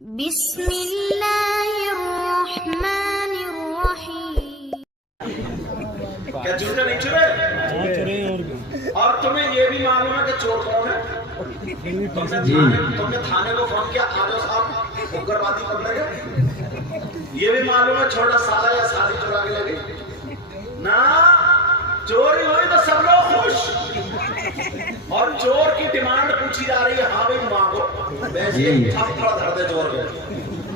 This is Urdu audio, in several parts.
بسم اللہ الرحمن الرحیم. کیا جوتے نہیں چرے؟ اور تمہیں یہ بھی معلوم ہے کہ چور کون ہے؟ تم نے تھانے کو فون کیا آجو صاحب اگربادی پکڑے گئے؟ یہ بھی معلوم ہے چھوٹا سالہ یا سالی چورا کے لگے نا؟ چوری ہوئی تو سب لوگ خوش، اور چور کی ڈیمانڈ پوچھی جا رہی ہے ہاں بھائی مانگو، ویسے تھپڑ دھر دے چور کے،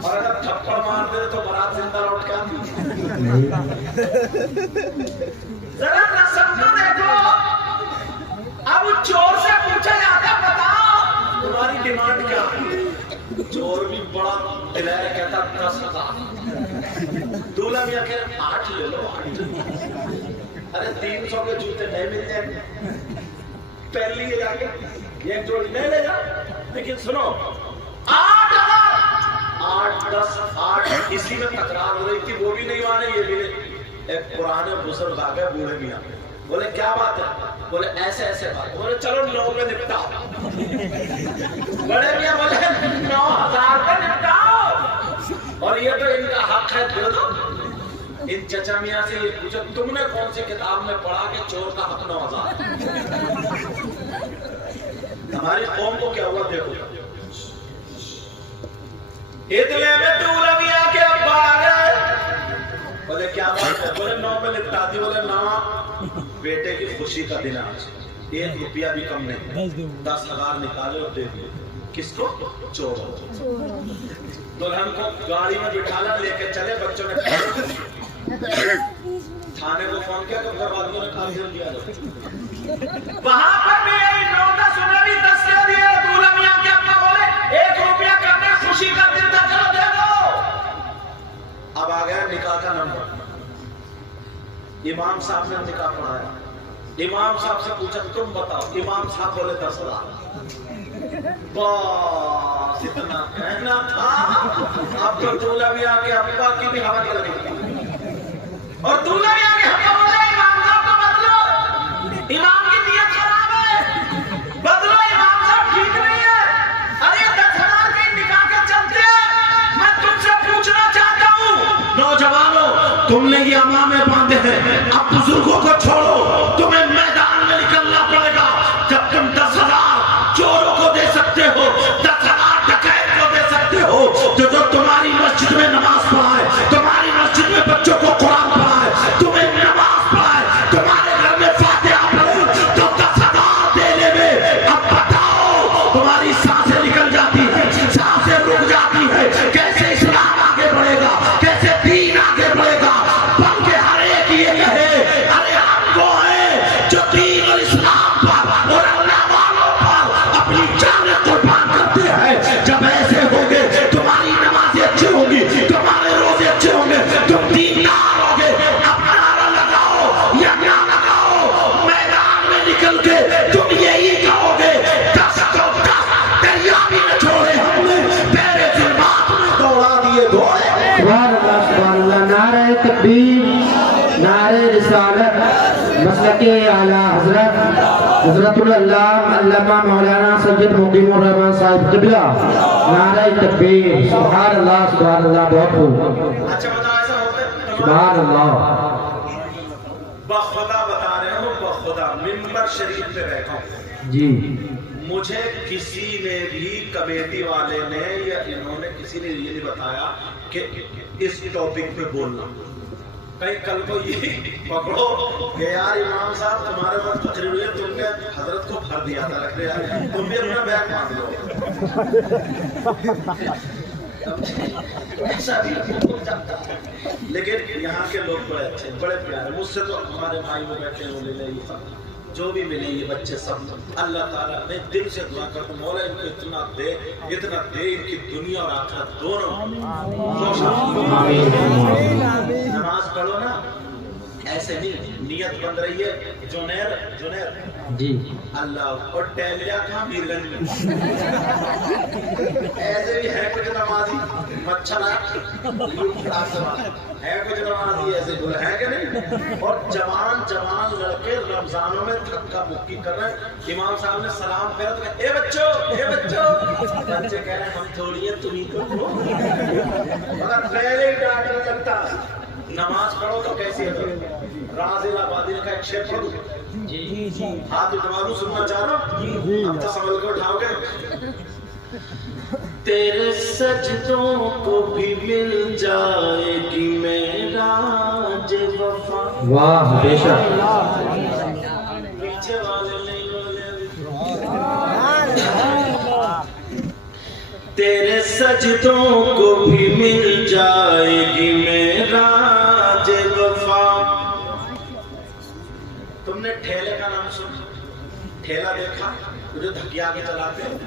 اور اگر تھپڑ مار دے تو برات زندہ لوٹ کے آتی. ذرا رسم کو دیکھو، اب چور سے پوچھا جاتا ہے بتاؤ تمہاری ڈیمانڈ کیا ہے؟ چور بھی بڑا دلیر کہتا 10,000. دولہا میاں کہہ رہے 8 لے لو 8. ارے 300 کے جوتے نہیں مل جائیں پہن لیے جا کے ایک جوڑی نہیں لے جا. لیکن سنو 8 10 8 اسی میں تکرار ہو رہی تھی، وہ بھی نہیں مانے یہ بھی نہیں. ایک پرانے بزرگ آ گئے بوڑھے میاں، بولے کیا بات ہے؟ بولے ایسے ایسے بات. بولے چلو 9 پہ نپٹاؤ. بڑے میاں بولے 9,000 پہ نپٹاؤ، اور یہ تو ان کا حق ہے دے دو. ان چچا میاں سے یہ پوچھو تم نے کون سی کتاب میں پڑھا کہ چور کا حق 9,000؟ ہماری قوم کو کیا ہوا دیکھو. اتنے میں دولہا میاں کے ابا آ گئے، بولے کیا بات ہے؟ بولے 9 پہ نپٹا دی. بولے 9 بیٹے کی خوشی کا دن آج، 1 روپیہ بھی کم نہیں، 10,000 نکالے اور دے دیے. کس کو؟ چور. دلہن کو گاڑی میں بٹھانا لے کے چلے، بچوں نے تھانے کو فون کیا تو گھروالوں نے کہا دے دیا. وہاں پر بھی 9 10 انہیں بھی 10 دے دیے. دولہا میاں کے ابا بولے 1 روپیہ کم ہے، خوشی کا دن تھا چلو دے دو. اب آ گیا نکاح کا نمبر. امام صاحب نے نکاح پڑھایا. امام صاحب سے پوچھا تم بتاؤ. امام صاحب بولے 10,000. بس اتنا کہنا تھا. اب تو دولہا میاں کے ابا کی بھی ہوا نکل گئی، اور دولہا میاں کے ابا بولے امام صاحب کو بدلو، امام کی نیت خراب ہے، بدلو، امام صاحب ٹھیک نہیں ہے. ارے 10,000 کے نکاح کے چلتے میں تم سے پوچھنا چاہتا ہوں نوجوانوں، تم نے یہ امامے باندھے ہیں، اب بزرگوں کو چھوڑو، تمہیں میدان میں نکلنا پڑے گا. جب تم 10,000 چوروں کو دے سکتے ہو، 10,000 ڈکیت کو دے سکتے ہو، جو تمہاری مسجد میں نماز پڑھائے، تمہاری مسجد میں بچوں کو قرآن پڑھائے، تمہیں نماز پڑھائے، تمہارے گھر میں فاتحہ پڑھے، تو 10,000 دینے میں اب بتاؤ تمہاری سانسیں نکل جاتی ہے، سانسیں رک جاتی ہے. کیسے اسلام آگے بڑھے گا، کیسے دین آگے بڑھے گا؟ بلکہ ہر ایک یہ کہے ارے ہم وہ ہیں جو دین اور اسلام پر اور اللہ والوں پر اپنی جانیں قربان کرتے ہیں. جب ایسے ہوگے تمہاری نمازیں اچھی ہوں گی، تمہارے روزے اچھے ہوں گے، تم دیندار ہوگے. اب نعرہ لگاؤ یا نہ لگاؤ، میدان میں نکل کے تم یہی کہو گے 10 تو 10 دریا بھی نہ چھوڑے ہم نے، تیرے ظلمات میں دوڑا دیے دھوئے. سبحان اللہ سبحان اللہ. نعرہ تکبیر، نعرہ رسالت، مسلک اعلیٰ حضرت العلامہ علامہ مولانا سید مقیم الرحمن صاحب قبلہ. نعرہ تکبیر. سبحان اللہ سبحان اللہ. بہت خوب. اچھا بتاؤ ایسا ہوتا ہے؟ سبحان اللہ. بخدا بتا رہے ہوں، بخدا ممبر شریف پہ بیٹھا ہوں. جی مجھے کسی نے بھی کمیٹی والے نے یا انہوں نے کسی نے یہ نہیں بتایا کہ اس ٹاپک پہ بولنا. کہیں کل کو یہ پکڑو کہ یار امام صاحب تمہارے پاس تقریر ہوئی ہے، تم نے حضرت کو بھر دیا تھا، رکھ دیا، تم بھی اپنا بیگ مانگ لو. ایسا بھی لیکن یہاں کے لوگ بڑے اچھے، بڑے پیارے. مجھ سے تو ہمارے بھائی وہ بیٹھے ہیں، لے یہ سب جو بھی ملے یہ بچے سب اللہ تعالیٰ نے دل سے دعا کر دوں مولا ان کو اتنا دے ان کی دنیا اور آخرت دونوں. نماز پڑھو نا ایسے نہیں، نیت بن رہی ہے جنیر جی اللہ، اور ٹہلیا کہاں میر گنج میں ایسے بھی ہے کچھ نمازی مچھر ہے کچھ نمازی ایسے بولے ہے کہ نہیں؟ اور جوان لڑکے رمضانوں میں دھکا مکی کر رہے ہیں. امام صاحب نے سلام پھیرا تو کہا اے بچوں بچے کہہ رہے ہیں ہم تھوڑی ہیں تمہیں تو مگر پہلے ہی ڈاکٹر لگتا نماز پڑھو تو کیسی ہے. راز الہبادی نے کہا ایک شعر پڑھوں ہاتھ اٹھوالوں سننا چاہ رہا ہوں اب تو سنبھل کے اٹھاؤ گے. تیرے سجدوں کو بھی مل جائے گی معراج وفا. واہ بے شک. پیچھے والے نہیں بولے. تیرے سجدوں کو بھی مل جائے گی معراج وفا. تم نے ٹھیلے کا نام سنا؟ ٹھیلا دیکھا جو دھکیا کے چلاتے ہیں.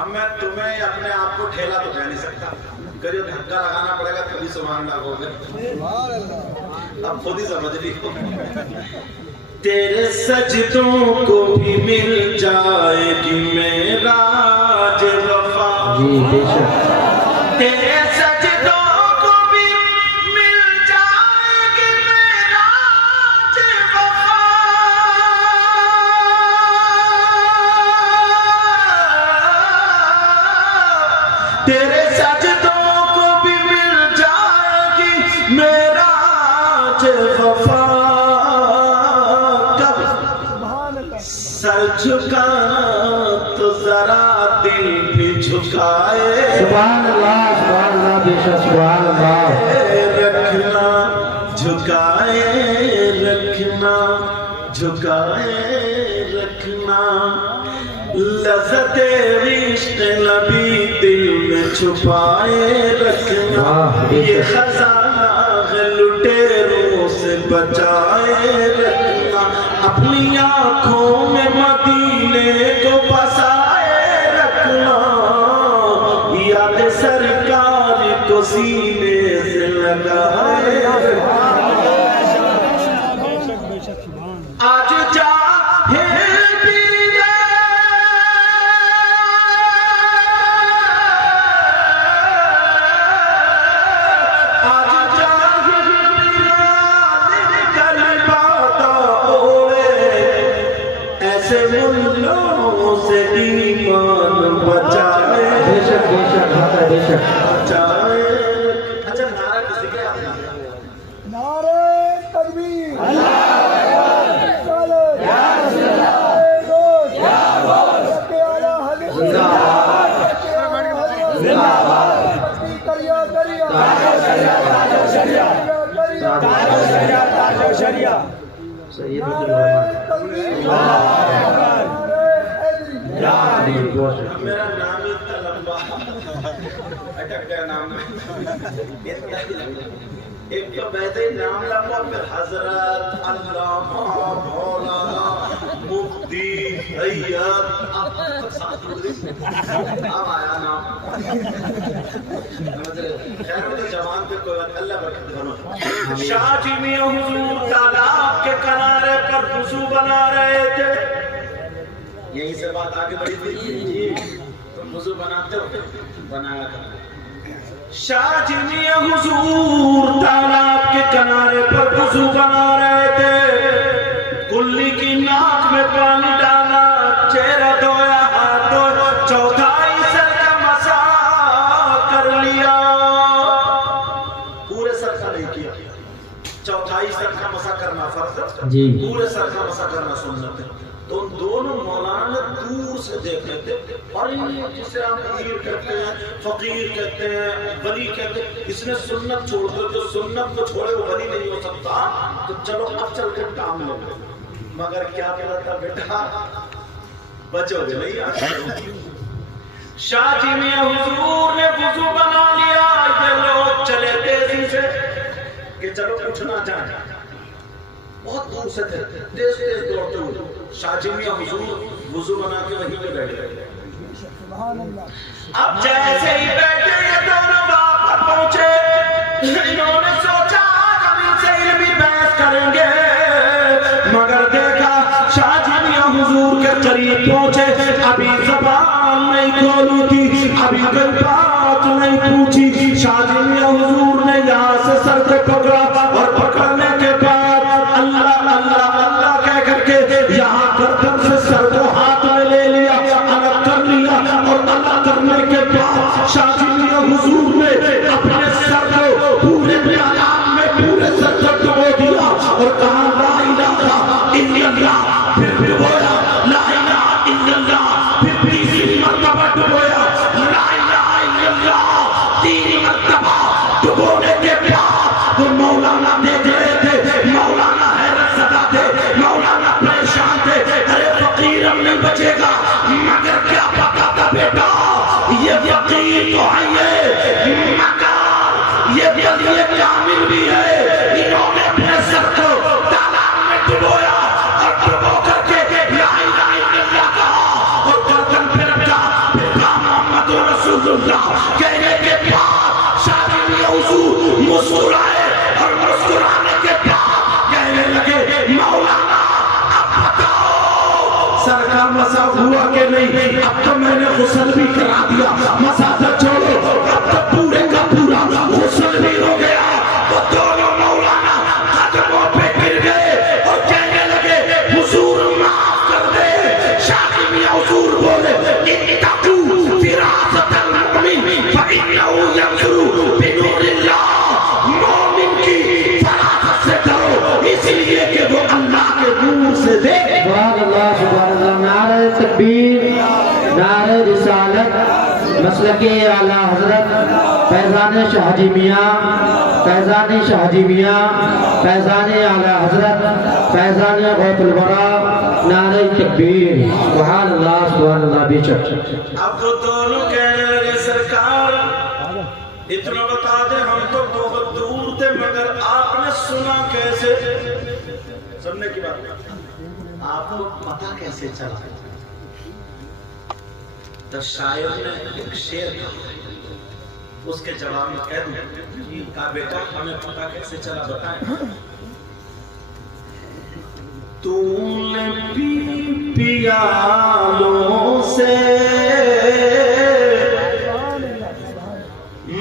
اب میں تمہیں اپنے آپ کو ٹھیلا تو کہہ نہیں سکتا کہ جو دھکا لگانا پڑے گا تبھی سبحان اللہ ہوگا. اب خود ہی سمجھ لی. تیرے سجدوں کو بھی مل جائے گی معراج وفا. جی بے شک. تیرے سجدوں کو بھی مل جائے گی معراج وفا. تیرے سجدوں کو بھی مل جائے گی معراج وفا. کب سر جھکانا تو ذرا دل بھی جھکائے سبحان اللہ بے شک. سبحان اللہ. رکھنا جھکائے رکھنا لذت عشق نبی دل میں چھپائے رکھنا. یہ خزانہ لٹیروں سے بچائے رکھنا. اپنی آنکھوں میں مدینے کو بسائے رکھنا. یاد سرکار کو سینے سے لگائے رکھنا. آج جا ملوں سے ایمان بچائے. بے شک بے شک بے شک. بچائے. اچھا نعرہ کسی کے آتا ہے؟ نعرہ تکبیر. میرا نام اتنا لمبا اٹک گیا نام میں. ایک تو ویسے ہی نام لمبا پھر حضرت علامہ مولانا مفتی سید اب آیا نام. خیر مجھے جوان پہ کوئی بات اللہ برکت دے. شاہ جی میاں حضور تالاب کے کنارے پر وضو بنا رہے تھے. یہیں سے بات آگے بڑھی تھی. تم وضو بناتے ہو؟ بنایا تھا. شاہ جی میاں حضور تالاب کے کنارے پر وضو بنا رہے تھے. کلی کی ناک میں پانی ڈالا, چہرہ دھویا, ہاتھ دھویا, چوتھائی سر کا مسح کر لیا. پورے سر کا نہیں کیا. چوتھائی سر کا مسح کرنا فرض ہے, پورے سر کا مسح کرنا سنت ہے. تو ان دونوں مولانا دور سے دیکھتے تھے. اور جسے ہم پیر کہتے ہیں, فقیر کہتے ہیں, ولی کہتے ہیں, اس نے سنت چھوڑ دو. جو سنت کو چھوڑے وہ ولی نہیں ہو سکتا. تو چلو اب چل کے کام لو. مگر کیا کہتا تھا بیٹا, بچو گے نہیں. شاہ جی میاں حضور نے وضو بنا لیا. یہ لوگ چلے تیزی سے کہ چلو اٹھنا چاہیں. بہت دور سے تھے, تیز دوڑتے ہوئے. شاہ جی میاں حضور وضو بنا کے وہیں پہ بیٹھ گئے. اب جیسے ہی بیٹھے یہ دونوں واپس پہنچے. انہوں نے سوچا اب ان سے علمی بحث کریں گے, مگر دیکھا شاہ جی میاں حضور کے قریب پہنچے. ابھی زبان نہیں کھولی تھی, ابھی بات نہیں پوچھی. شادی میں حضور نے یہاں سے سر کو پکڑا اور پکڑنے کے بعد اللہ اللہ اللہ کہہ کر کے یہاں گردن سے سر کو ہاتھ میں لے لیا, الگ کر لیا, اور الگ کرنے کے بعد شادی میں حضور نے اپنے سر کو پورے میدان میں پورے سر کو ڈبو دیا اور کہا لا الہ الا اللہ, پھر ڈبویا لا الہ الا اللہ, پھر تیسری مرتبہ ڈبویا لا الہ الا اللہ, تیسری مرتبہ ڈبونے کے بعد وہ مولانا دیکھ رہے تھے, مولانا حیرت زدہ تھے, مولانا پریشان تھے. ارے فقیر ہم نہیں بچے گا, مگر کیا پتا تھا بیٹا یہ فقیر تو ہے مگر یہ ولی کامل بھی ہے. انہوں نے اپنے سر کو تالاب میں ڈبویا اور ڈبو کر کے لا الہ الا اللہ کہا اور گردن پہ رکھا, پھر کہا محمد رسول اللہ کہنے کے بعد شادی میں حضور مسکرائے اور مسکرانے کے بعد کہنے لگے مولانا اب بتاؤ سر کا مسا ہوا کہ نہیں. اب تو میں نے غسل بھی کرا دیا, مساجد چھوڑو, اب تو پورے کا پورا غسل بھی ہو گیا. وہ دونوں مولانا قدموں پہ گر گئے اور کہنے لگے حضور معاف کر دے. شادی میں حضور بولے اتقوا فراست المؤمن فإنه ينظر بنور اللہ, مومن کی فراست سے ڈرو اس لیے کہ وہ اللہ کے نور سے دیکھے. سبحان اللہ سبحان اللہ. نعرہ تکبیر, نعرہ رسالت, مسلک اعلیٰ حضرت فیضان شاہ حاجی میاں, فیضان شاہ حاجی میاں, فیضان اعلیٰ حضرت فیضان غوث الورا. نعرہ تکبیر. سبحان اللہ سبحان اللہ. بے شک اب وہ دونوں کہنے لگے سرکار اتنا بتا دے ہم تو بہت دور تھے مگر آپ نے سنا کیسے؟ سننے کی بات آپ کو پتا کیسے چلا؟ تو شاعر نے ایک شعر کہا, اس کے جواب میں کہہ دوں کہا بیٹا ہمیں پتا کیسے چلا بتائیں. تو نے پی پیالوں سے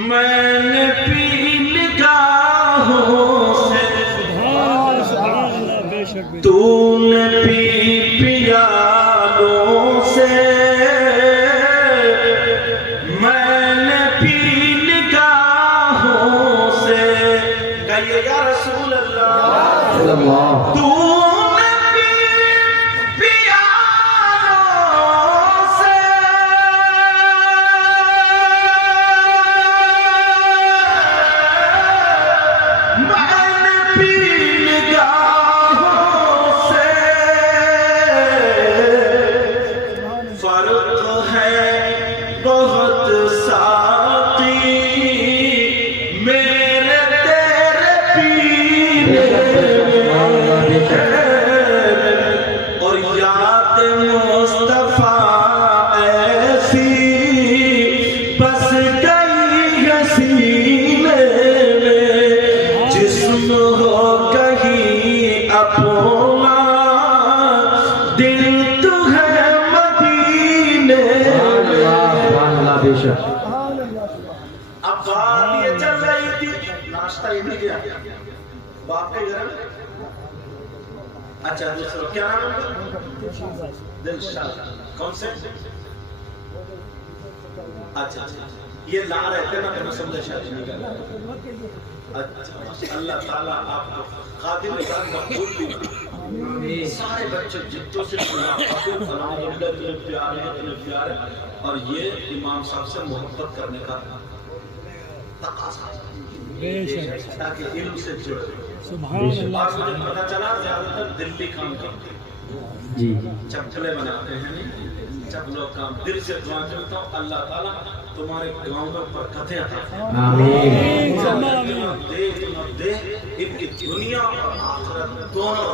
میں نے پی نگاہوں سے, تو نے پی پیالوں سے میں نے پی نگاہوں سے. کہیے یا رسول اللہ تو اب بات یہ چل رہی تھی, ناشتہ یہ نہیں گیا باپ کے گھر میں. اچھا دوسرا کیا نام ہے؟ دلشاد. کون سے؟ اچھا یہ لا رہے تھے نا کہ میں سمجھے شادی نہیں کرنا. اچھا اللہ تعالیٰ آپ کو خادم ذات مقبول بھی. سارے بچے جتوں سے اتنے پیارے اور یہ امام صاحب سے محبت کرنے کا تقاضا ہے تاکہ علم سے جڑے. اور مجھے پتا چلا زیادہ تر دلی کام کرتے ہیں, چپلے بناتے ہیں, چپلوں کام. دل سے دعا کرتا ہوں اللہ تعالیٰ تمہارے گاؤں میں برکتیں عطا فرمائے. دے ان کی دنیا اور آخرت دونوں.